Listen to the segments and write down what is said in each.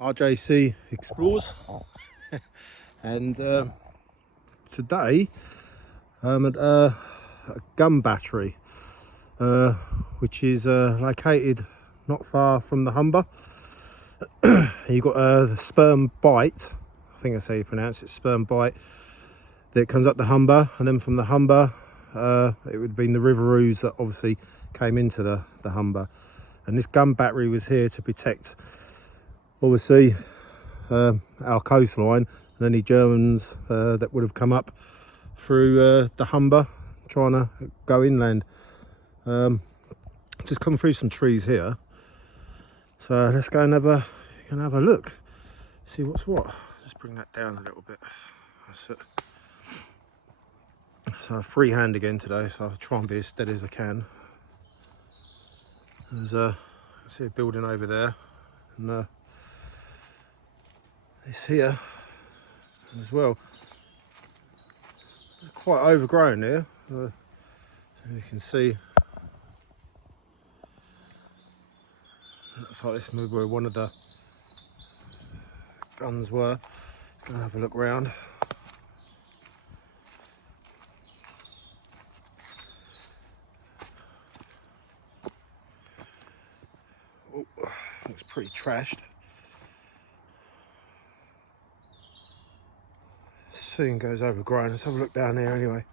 RJC Explores. And today I'm at a gun battery which is located not far from the Humber. You've got the Sperm Bite, I think that's how you pronounce it, Sperm Bite, that comes up the Humber, and then from the Humber it would have been the Riveroos that obviously came into the Humber. And this gun battery was here to protect obviously our coastline and any Germans that would have come up through the Humber trying to go inland. Just come through some trees here, so let's go and have a look, see what's what. Just bring that down a little bit. That's it. So freehand again today, so I'll try and be as steady as I can. There's I see a building over there, and this here as well. It's quite overgrown here, so you can see. Looks like this maybe where one of the guns were. Gonna have a look round. Oh, looks pretty trashed. Soon goes overgrown. Let's have a look down there anyway.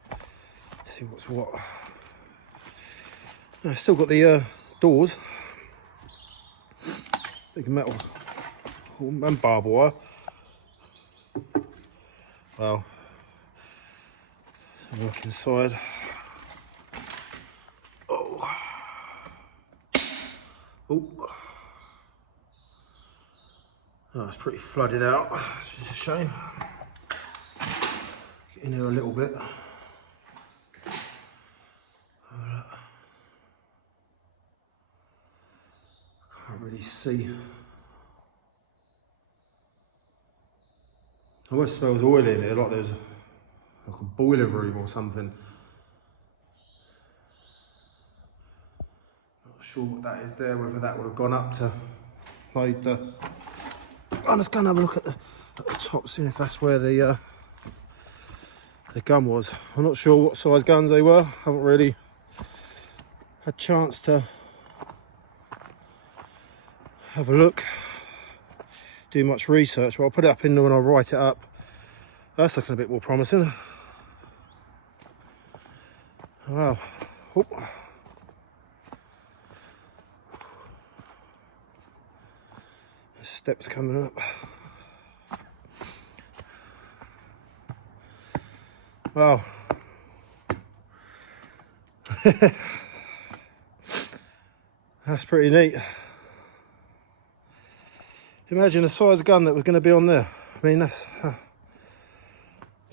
See what's what. I've still got the doors. Big metal and barbed wire. Well, let's look inside. Oh, it's pretty flooded out. It's just a shame. Get in here a little bit. Can't really see. I always smells oily in here, like there's like a boiler room or something. Not sure what that is there, whether that would have gone up to load the... I'm just going to have a look at the top, seeing if that's where the gun was. I'm not sure what size guns they were. I haven't really had a chance to have a look, do much research. Well, I'll put it up in there when I write it up. That's looking a bit more promising. Wow. Oh. Steps coming up. Wow. That's pretty neat. Imagine the size of gun that was going to be on there. I mean, that's... trying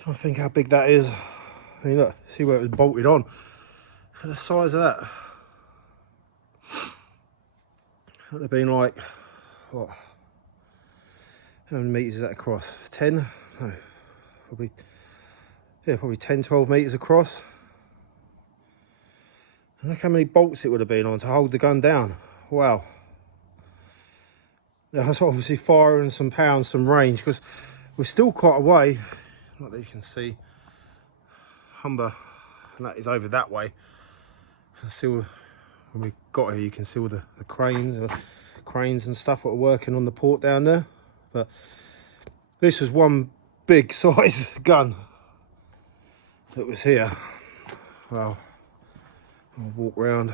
to think how big that is. I mean, look, see where it was bolted on. Look at the size of that. That would have been like, what? How many metres is that across? 10? No, probably, yeah, probably 10, 12 metres across. And look how many bolts it would have been on to hold the gun down. Wow. That's obviously firing some power and some range, because we're still quite away. Like that you can see, Humber, and that is over that way. And see when we got here, you can see all the cranes and stuff that were working on the port down there. But this was one big size gun that was here. Well, I'll walk round.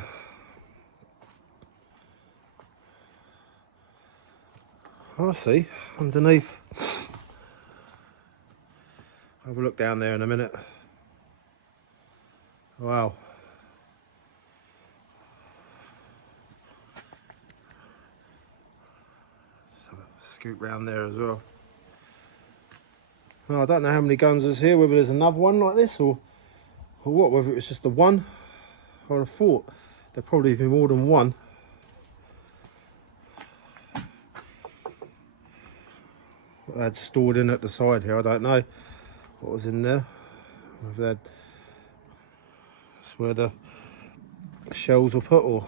I see underneath. Have a look down there in a minute. Wow. Just have a scoot round there as well. Well, I don't know how many guns there's here, whether there's another one like this or what, whether it was just the one. I would have thought there'd probably be more than one. What they had stored in at the side here, I don't know what was in there. Whether that's where the shells were put, or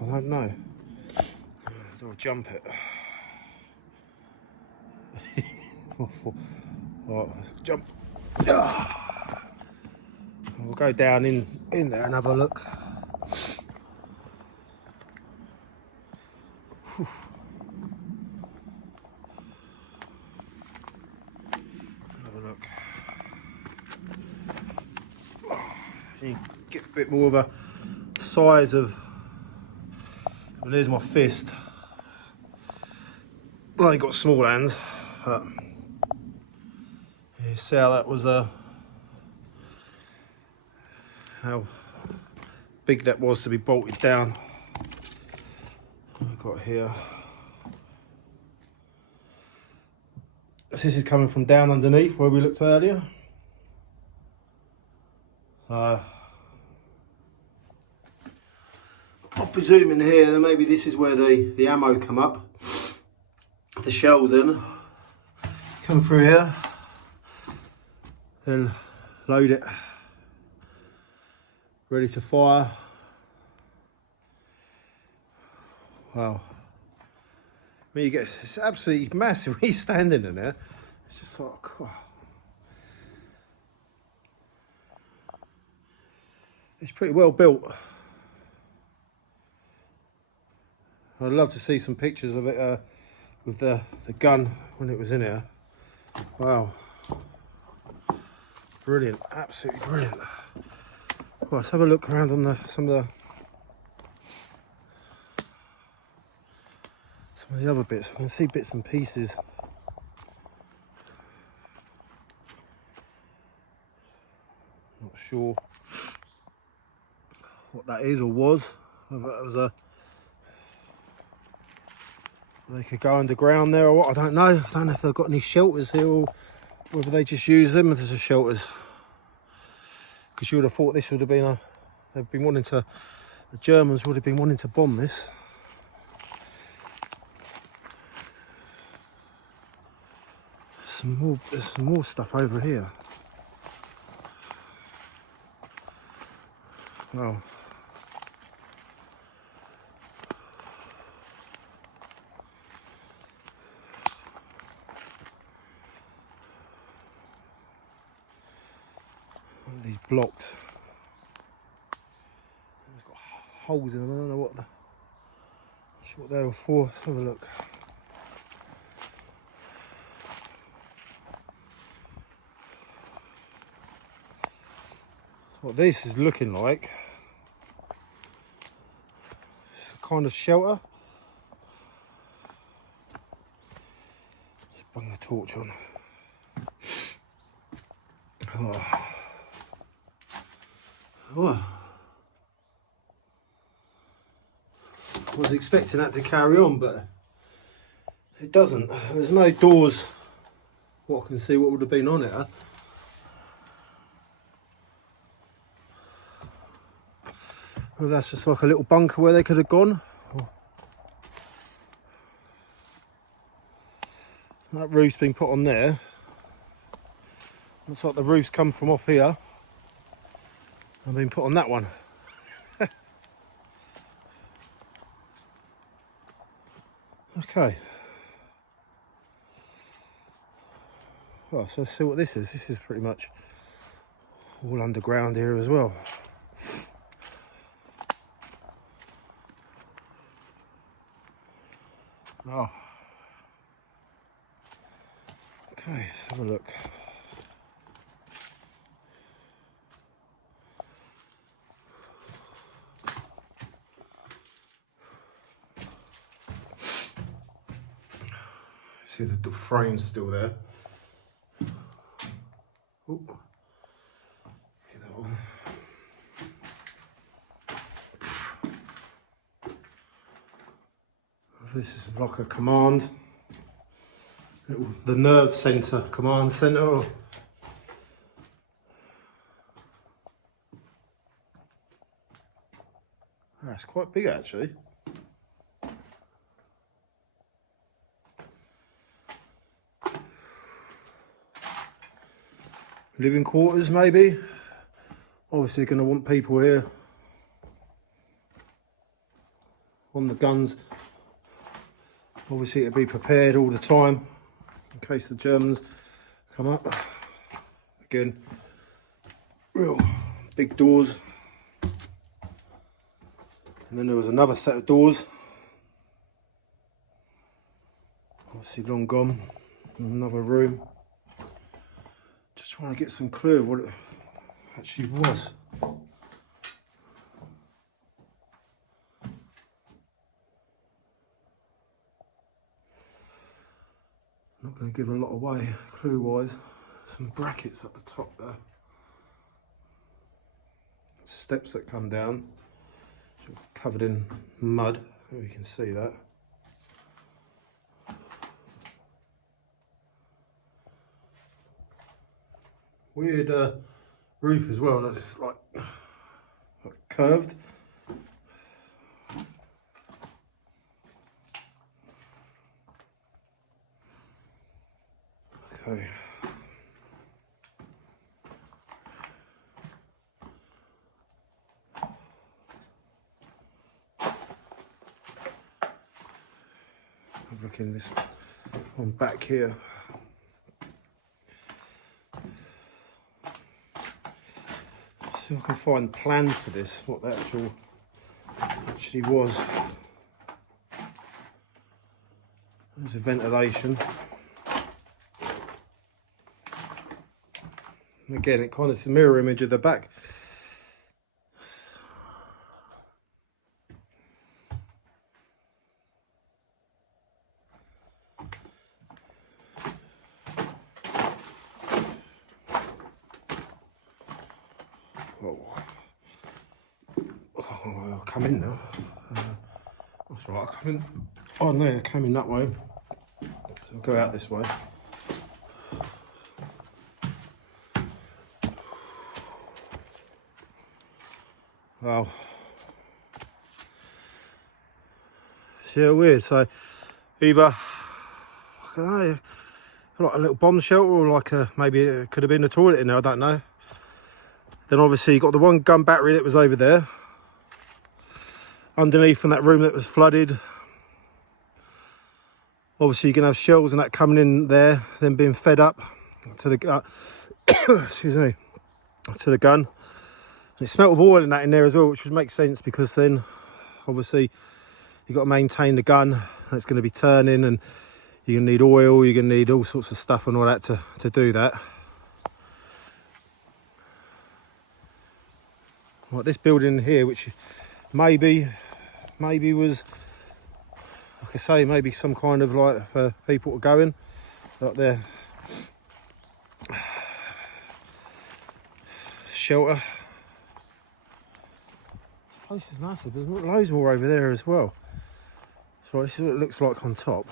I don't know. I'll jump it. Alright, let's jump. We'll go down in there and have a look. Have a look. You get a bit more of a size of. Well, there's my fist. I only got small hands, but you see how that was how big that was to be bolted down. I've got here. This is coming from down underneath where we looked earlier. I'll presume in here that maybe this is where the ammo come up. The shells in. Come through here. Then load it. Ready to fire. Wow. When you get, it's absolutely massive when you're standing in there. It's just like, oh. It's pretty well built. I'd love to see some pictures of it with the gun when it was in here. Wow. Brilliant, absolutely brilliant. Well, let's have a look around on some of the other bits. I can see bits and pieces. Not sure what that is or was. Whether that was they could go underground there or what, I don't know. I don't know if they've got any shelters here or whether they just use them as shelters. Because you would have thought this would have been they've been wanting to, the Germans would have been wanting to bomb this. There's some more stuff over here. Wow. These blocks. It's got holes in them. I don't know what they were for. Let's have a look. What this is looking like. It's a kind of shelter. Let's bring the torch on. Oh. Oh. I was expecting that to carry on, but it doesn't. There's no doors. What I can see what would have been on it. Well, that's just like a little bunker where they could have gone. That roof's been put on there. Looks like the roof's come from off here and been put on that one. Okay. Well, so let's see what this is. This is pretty much all underground here as well. Oh. Okay, let's have a look. See the frame's still there. Ooh. Get that one. This is like a command. The nerve centre, command centre. That's quite big actually. Living quarters maybe. Obviously going to want people here on the guns. Obviously to be prepared all the time. in case the Germans come up. Again, real big doors. And then there was another set of doors, obviously long gone. Another room. Just trying to get some clue of what it actually was. Not going to give a lot away clue wise. Some brackets at the top there. Steps that come down. Covered in mud, you can see that. Weird roof as well, that's like curved. Okay. Look in this one back here. See if I can find plans for this, what that actually was. There's a ventilation. And again, it kind of is a mirror image of the back. I'll come in now. That's right, I'll come in. Oh no, I came in that way. So I'll go out this way. Wow. Yeah, weird. So either, I don't know, like a little bomb shelter, or like maybe it could have been a toilet in there, I don't know. Then obviously you got the one gun battery that was over there. Underneath in that room that was flooded. Obviously you can have shells and that coming in there, then being fed up to the excuse me, to the gun. And it smelt of oil in that in there as well, which would make sense because then obviously you've got to maintain the gun and it's going to be turning, and you're going to need oil, you're going to need all sorts of stuff and all that to do that. Like this building here, which maybe was, like I say, maybe some kind of like for people to go in, like their shelter. This place is massive. There's loads more over there as well. So this is what it looks like on top.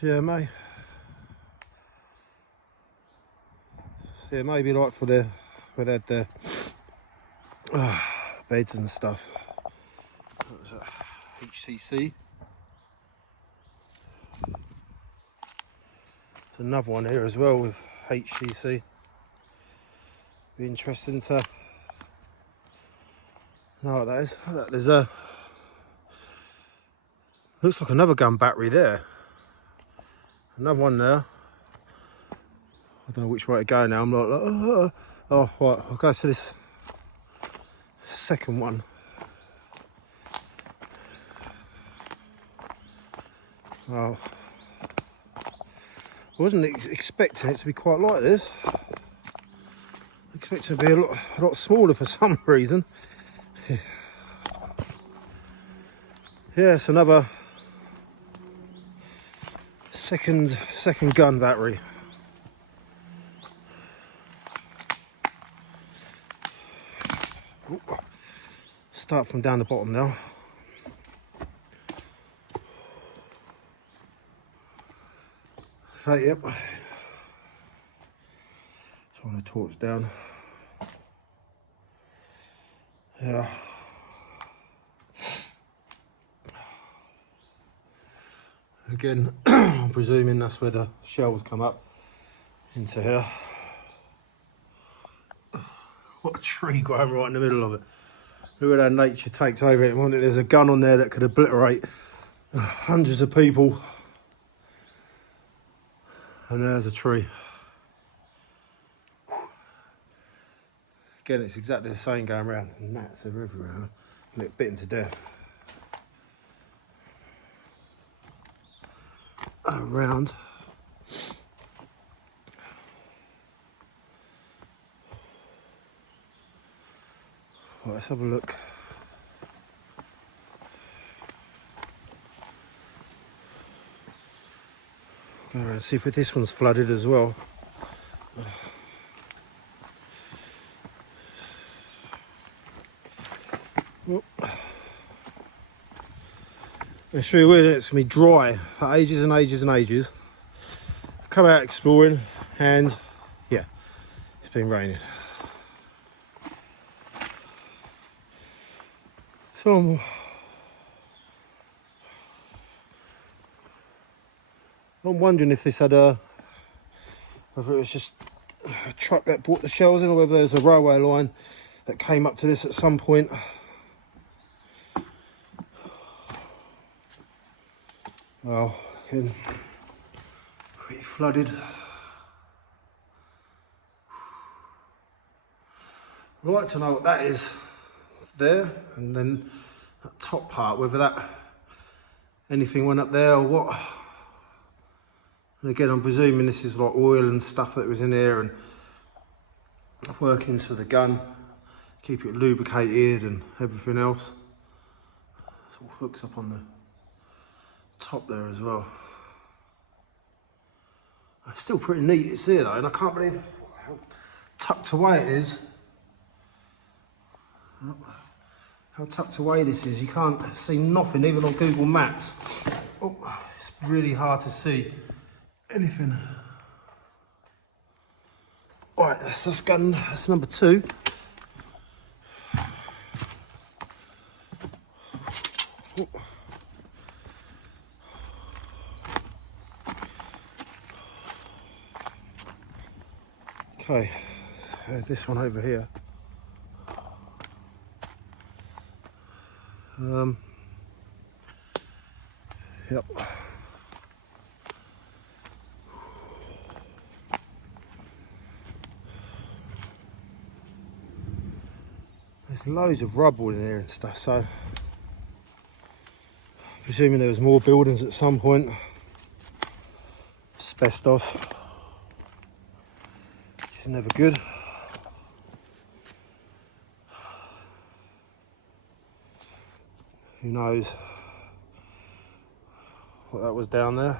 So yeah, mate. So yeah, maybe like for the where they had the beds and stuff. What was that? HCC. There's another one here as well with HCC. Be interesting to know what that is. There's a looks like another gun battery there. Another one there. I don't know which way to go now. I'm like, oh, right, I'll go to this second one. Oh, I wasn't expecting it to be quite like this. I expected it to be a lot smaller for some reason. Yeah, it's another second gun battery. Start from down the bottom now. Okay, yep. Trying to torch down. Yeah. Again, I'm presuming that's where the shells come up into here. What a tree growing right in the middle of it. Look at how nature takes over it. There's a gun on there that could obliterate hundreds of people. And there's a tree. Again, it's exactly the same going around. Gnats are everywhere. Huh? Get bitten to death. Around. Right, let's have a look. Go around and see if this one's flooded as well. It's really weird, it's going to be dry for ages and ages and ages. Come out exploring and yeah, it's been raining. So I'm wondering if this had whether it was just a truck that brought the shells in, or whether there's a railway line that came up to this at some point. Well, again, pretty flooded. I'd like to know what that is there, and then that top part, whether that anything went up there or what. And again, I'm presuming this is like oil and stuff that was in there and workings for the gun, keep it lubricated and everything else. It's all hooks up on the top there as well. It's still pretty neat, it's here though, and I can't believe how tucked away it is. How tucked away this is, you can't see nothing even on Google Maps. Oh, it's really hard to see anything. Right, that's gun, that's number 2. Okay, this one over here. Yep. There's loads of rubble in here and stuff, so presuming there was more buildings at some point. Asbestos, which is never good. Who knows what that was down there.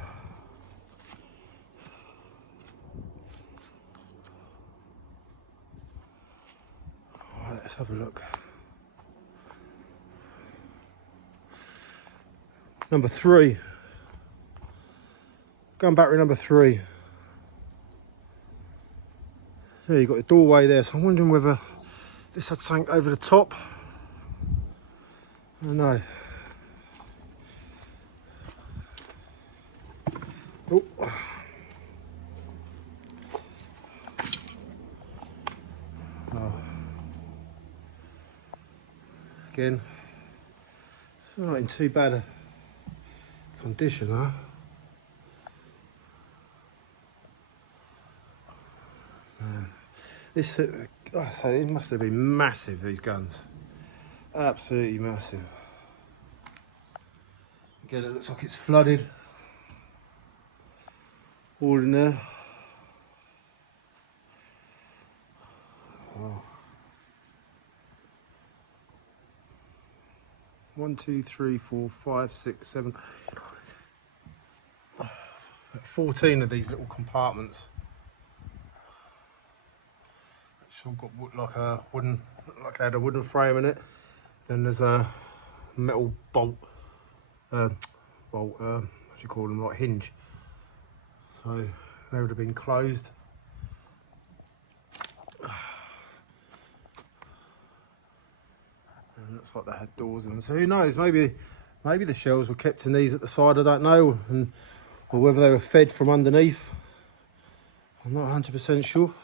Right, let's have a look. Number 3. Gun battery number 3. There you've got the doorway there, so I'm wondering whether this had something over the top. I don't know. Oh. Oh. Again, it's not in too bad a condition, huh? This, like I say, it must have been massive, these guns. Absolutely massive. Again, it looks like it's flooded. All in there. Wow. 1, 2, 3, 4, 5, 6, 7, 14 of these little compartments. It's all got like a wooden, like they had a wooden frame in it. Then there's a metal bolt, what do you call them, like hinge. So they would have been closed. And looks like they had doors in them. So who knows, maybe the shells were kept in these at the side, I don't know, or whether they were fed from underneath. I'm not 100% sure.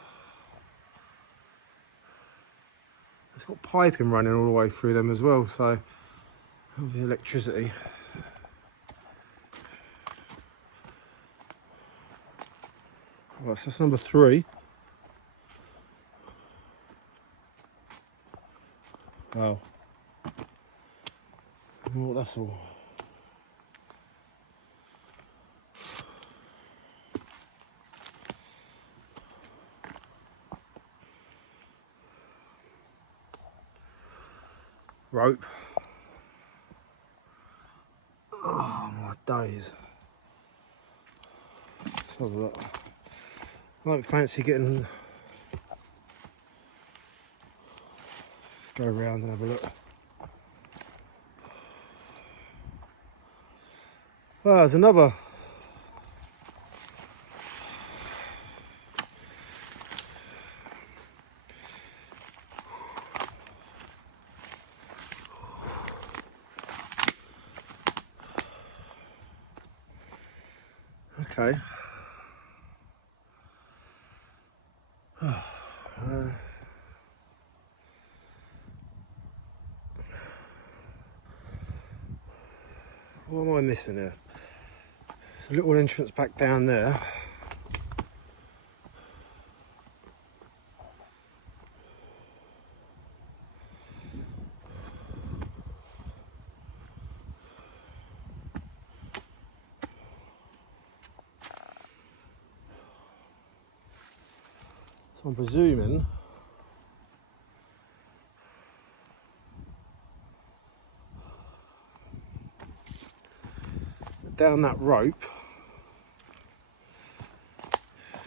Let's got piping running all the way through them as well, so the electricity. Right, so that's number 3. Wow. Oh, that's all. Rope. Oh my days. Let's have a look. I don't fancy getting. Go around and have a look. Well, there's another. Okay. What am I missing here? There's a little entrance back down there. So I'm presuming that down that rope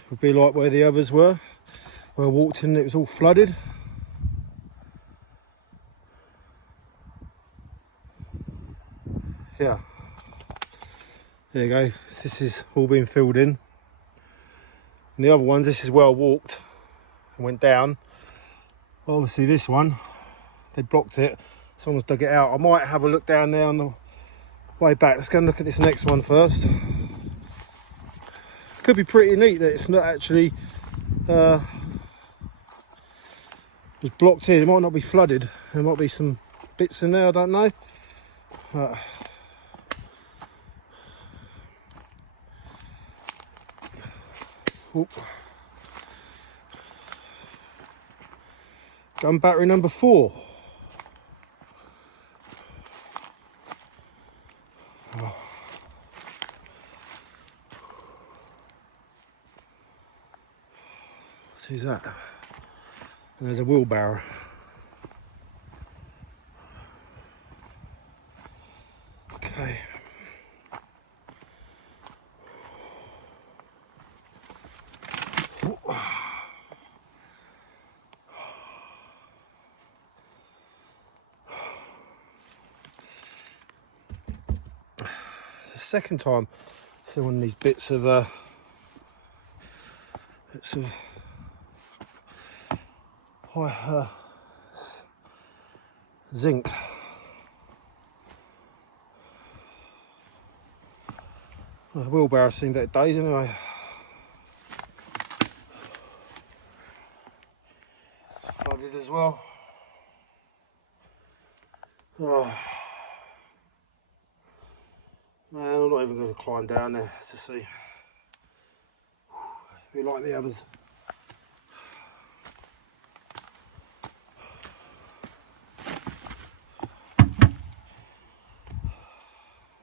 would be like where the others were. Where I walked in, it was all flooded. Yeah. There you go. This is all been filled in. And the other ones, this is where I walked and went down. Obviously this one, they blocked it. Someone's dug it out. I might have a look down there on the way back. Let's go and look at this next one first. It could be pretty neat that it's not actually was blocked here. It might not be flooded. There might be some bits in there, I don't know. Gun battery number 4. Oh. What is that? And there's a wheelbarrow. Okay. Second time see one of these bits of zinc. Well, the wheelbarrow's seen better days anyway. Flooded as well. Oh. Man, I'm not even going to climb down there to see. Be like the others.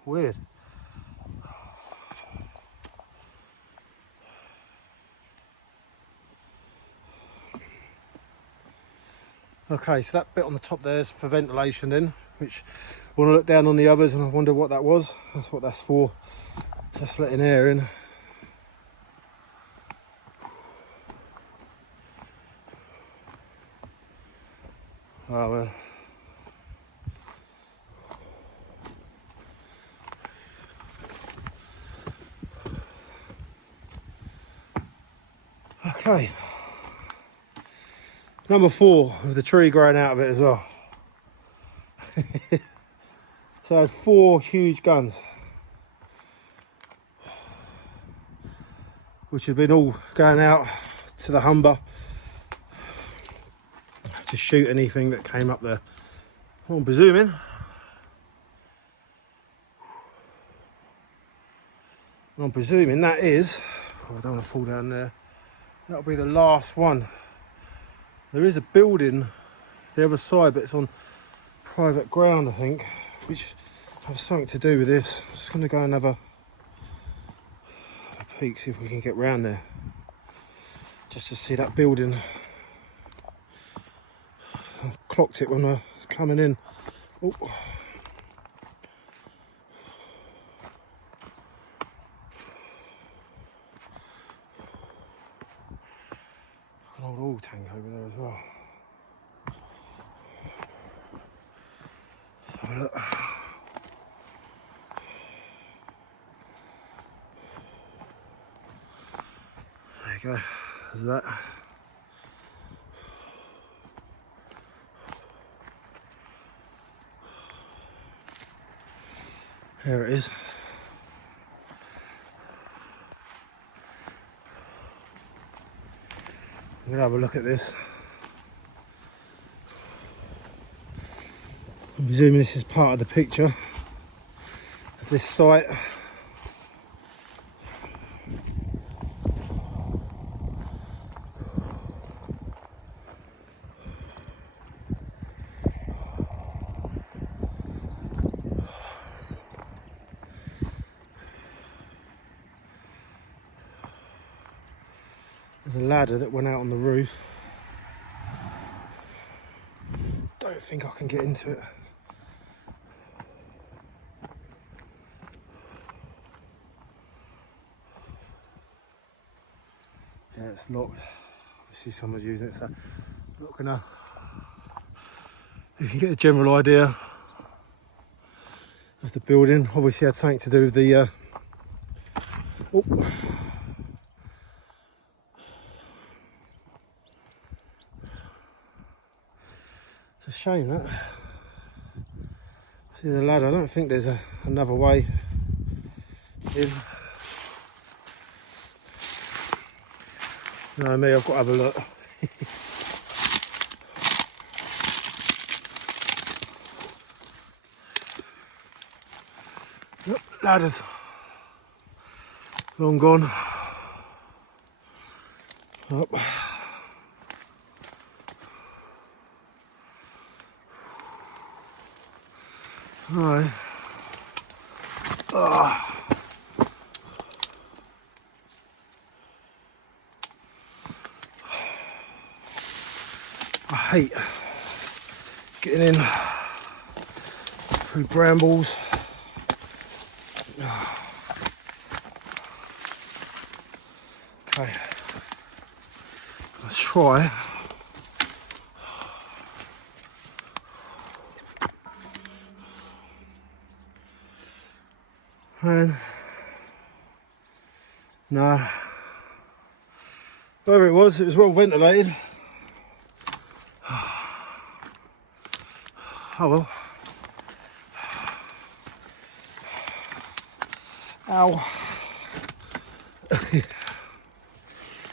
Weird. Okay, so that bit on the top there is for ventilation then, which I want to look down on the others and I wonder what that was. That's what that's for, just letting air in. Oh well. Okay. Number 4 with the tree growing out of it as well. So I had 4 huge guns, which have been all going out to the Humber, which to shoot anything that came up there. I'm presuming. That is, oh, I don't want to fall down there, that'll be the last one. There is a building the other side, but it's on private ground, I think, which has something to do with this. I'm just going to go and have a peek, see if we can get round there, just to see that building. I clocked it when I was coming in. Oh. An old oil tank over there as well. Let's have a look. There you go, there's that. There it is. I'm going to have a look at this. I'm presuming this is part of the picture of this site. There's a ladder that went out on the roof. Don't think I can get into it. Yeah, it's locked. Obviously someone's using it, so I'm not gonna... You can get a general idea of the building. Obviously it had something to do with the oh. It's a shame that. See the ladder, I don't think there's another way in. No, me, I've got to have a look. Yep, ladder's long gone. Up. Right. I hate getting in through brambles. Okay, let's try. And no, whatever it was well ventilated. Oh well. Ow.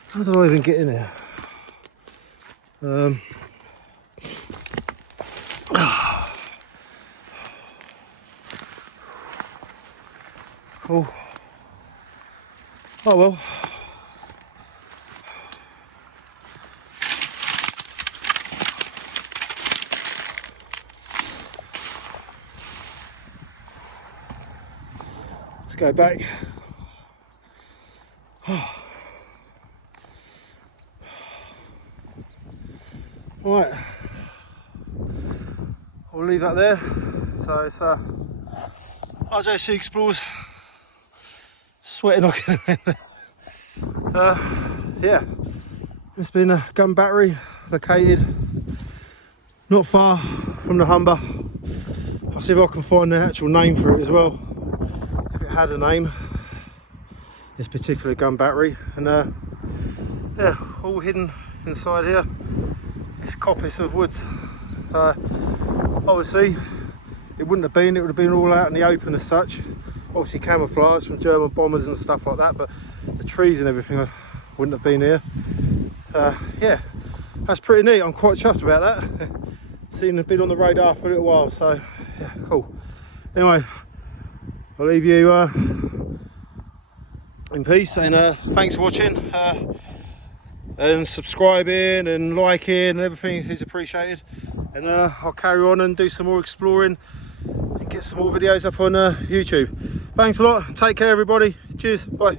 How did I even get in here? Oh. Oh well. Let's go back. Right, we'll leave that there. So it's RJC Explorers, sweating like yeah, it's been a gun battery located not far from the Humber. I'll see if I can find the actual name for it as well, if it had a name, this particular gun battery. And yeah, all hidden inside here, this coppice of woods. Obviously it would have been all out in the open as such, obviously camouflage from German bombers and stuff like that, but the trees and everything wouldn't have been here. Yeah, that's pretty neat. I'm quite chuffed about that. Seen it, been on the radar for a little while, so yeah, cool. Anyway, I'll leave you in peace, and thanks for watching, and subscribing and liking and everything is appreciated. And I'll carry on and do some more exploring and get some more videos up on YouTube. Thanks a lot. Take care, everybody. Cheers. Bye.